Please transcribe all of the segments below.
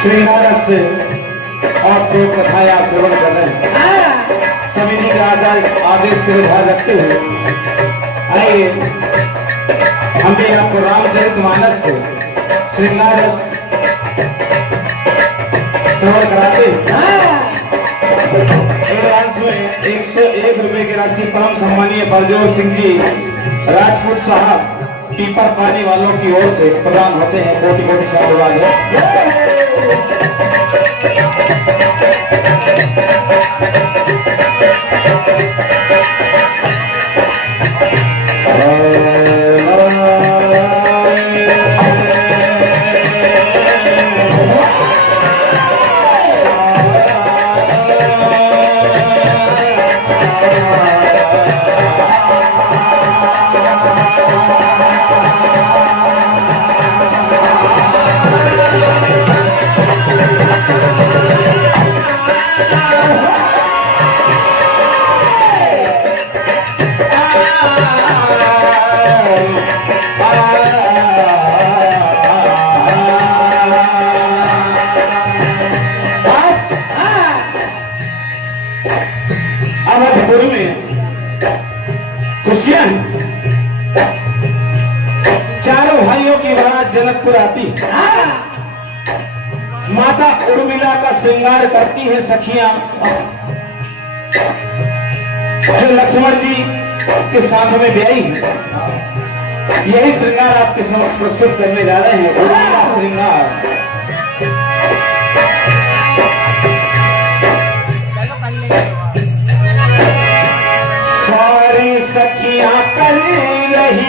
श्रृंगारस और दो कथाएं आप श्रवण कर रहे हैं। समिति के आदेश से ध्यान रखते हुए आइए हम भी आपको रामचरितमानस से श्रृंगारस श्रवण कराते एडवांस में 101 रुपए की राशि परम सम्मानीय बलजोर सिंह जी राजपूत साहब पीपर पानी वालों की ओर से प्रदान होते हैं। कोटि कोटि साधुवाद है। चारों भाइयों की बारात जनकपुर आती, माता उर्मिला का श्रृंगार करती है सखियां, जो लक्ष्मण जी के साथ में ब्याही है। यही श्रृंगार आपके समक्ष प्रस्तुत करने जा रहे हैं। उर्मिला श्रृंगार सारी सखियां कर रही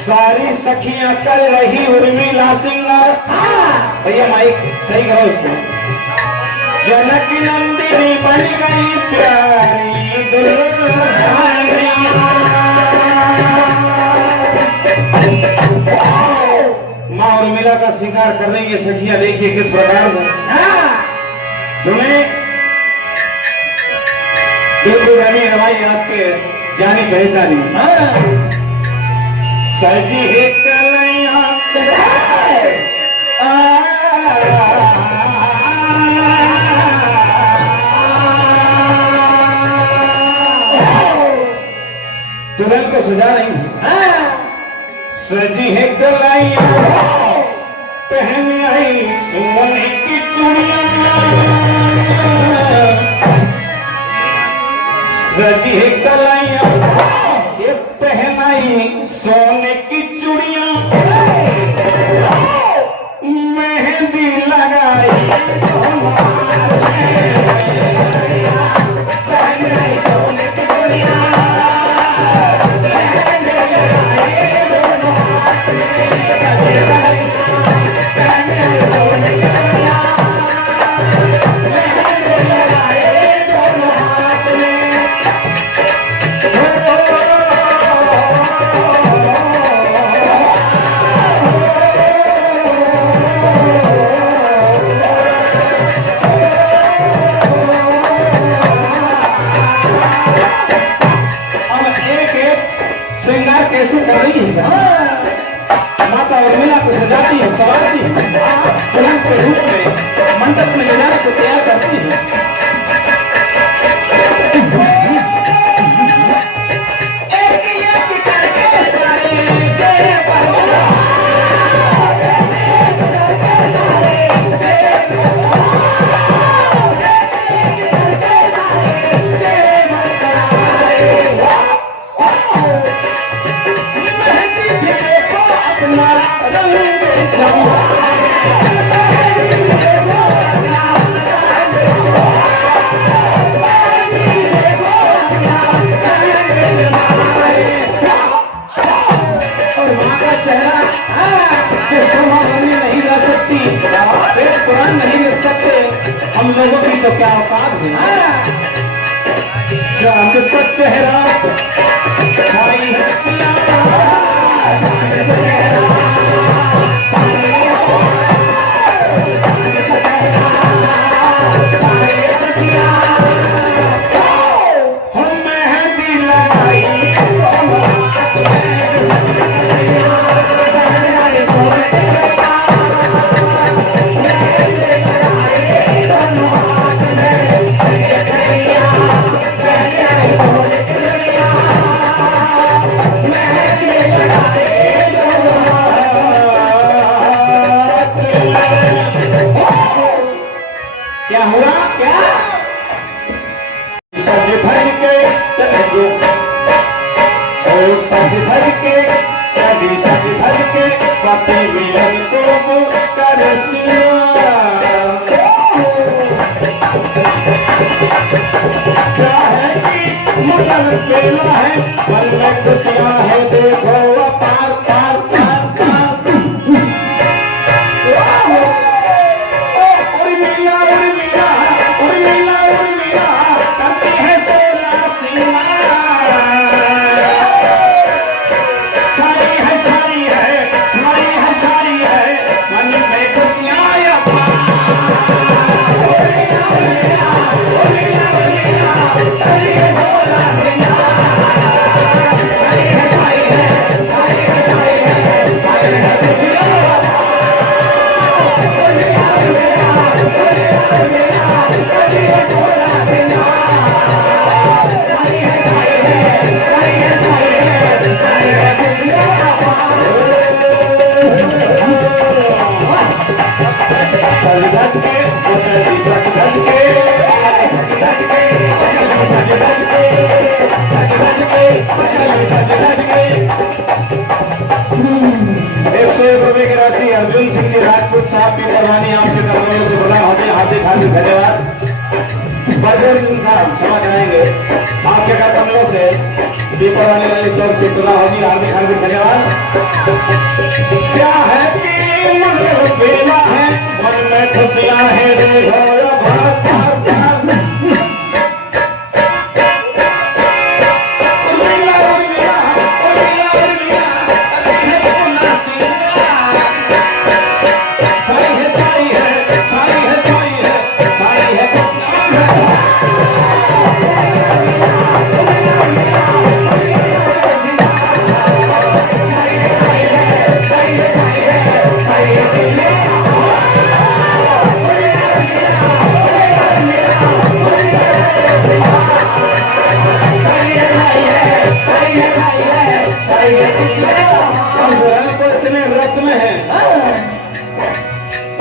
सारी सखियां कर रही उर्मिला श्रृंगार। भैया माइक सही करो इसको। जनक नंदिनी बन गई प्यारी दुल्हनी, माँ उर्मिला का श्रृंगार कर रही है सखियां। देखिए किस प्रकार से तुम्हें बिल्कुल रवि रवाई आपके जानी पहचानी सजी एक कलैया दुल्हन को सजा रही हूं। सजी है कलाइया पहन आई सोने की चूड़ियां, सजी है कलाइया ये पहन आई सोने की चूड़ियां, मेहंदी लगाई पहन आई सोने की चूड़ियां, मेहंदी लगाई माता उर्मिला को सजाती है, सवारती है, दुल्हन के रूप में मंडप में ले जाने को तैयार करती है। हम लोगों की तो क्या औकात है। चांद सा चेहरा छाई हम मेहंदी लगाई क्या हुआ क्या सज धर के चलेंगे ओ सज धर के चली सज धर के पति मिलन को कर क्या है कि मुगल पेला है मन में खुशियां है देखो पार पार पार पार अर्जुन सिंह जी राजपूत साहब की प्रधानी आपके कदमों से बड़ा हार्दिक हार्दिक धन्यवाद। बरजोरी सिंह साहब क्षमा चाहेंगे आपके कदमों से दीपावली वाली तौर से तुला होगी हार्दिक हार्दिक धन्यवाद। क्या है कि मन में बेला है मन में खुशियां है देखो भाग भाग भाग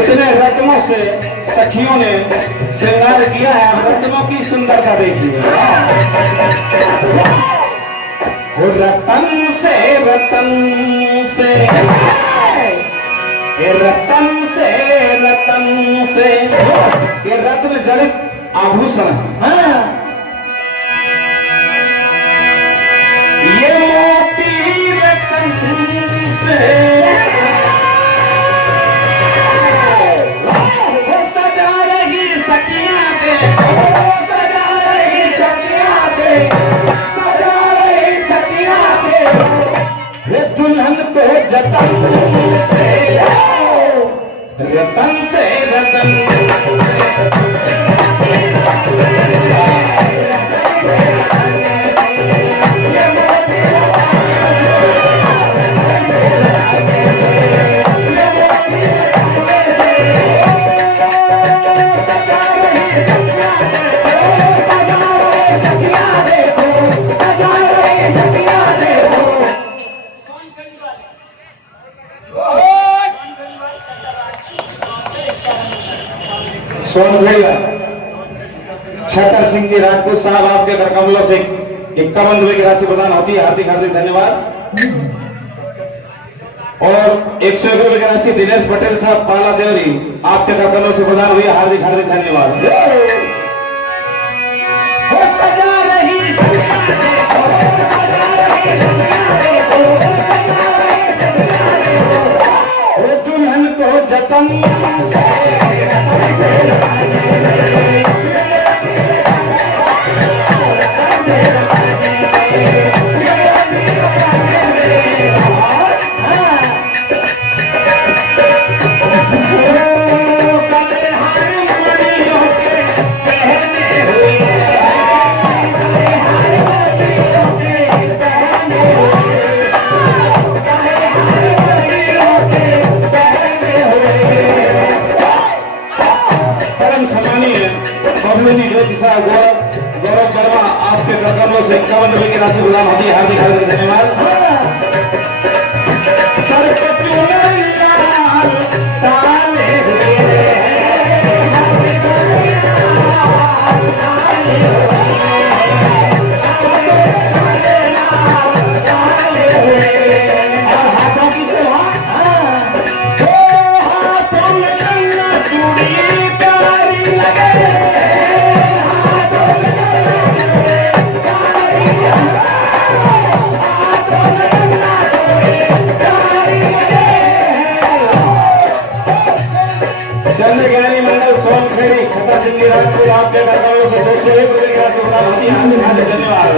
इतने रत्नों से सखियों ने श्रृंगार किया है। अब रत्नों की सुंदरता देखिए। रतन से रतन से रतन से रतन से ये रत्न जड़ित आभूषण है। ये मोती रतन से दुल्हन को जतन से रतन से रतन से सोनभद्र छतर सिंह जी राजपूत साहब आपके कर कमलों से 51 रुपए की राशि प्रदान होती है, हार्दिक हार्दिक धन्यवाद। और 101 रुपए की राशि दिनेश पटेल साहब पाला देवरी आपके कर कमलों से प्रदान हुई है, हार्दिक हार्दिक धन्यवाद। सजा रही दुल्हन को जतन गौरव वर्मा आपके कर्तव्यों से 51 रुपए की राशि प्रदान होती है, हार्दिक हार्दिक धन्यवाद। चंद्रज्ञानी मंडल सोनखेड़ी छतर सिंह राजपूत आपके कर्तव्यों से 201 रुपए की राशि प्रदान होती है, हार्दिक हार्दिक धन्यवाद।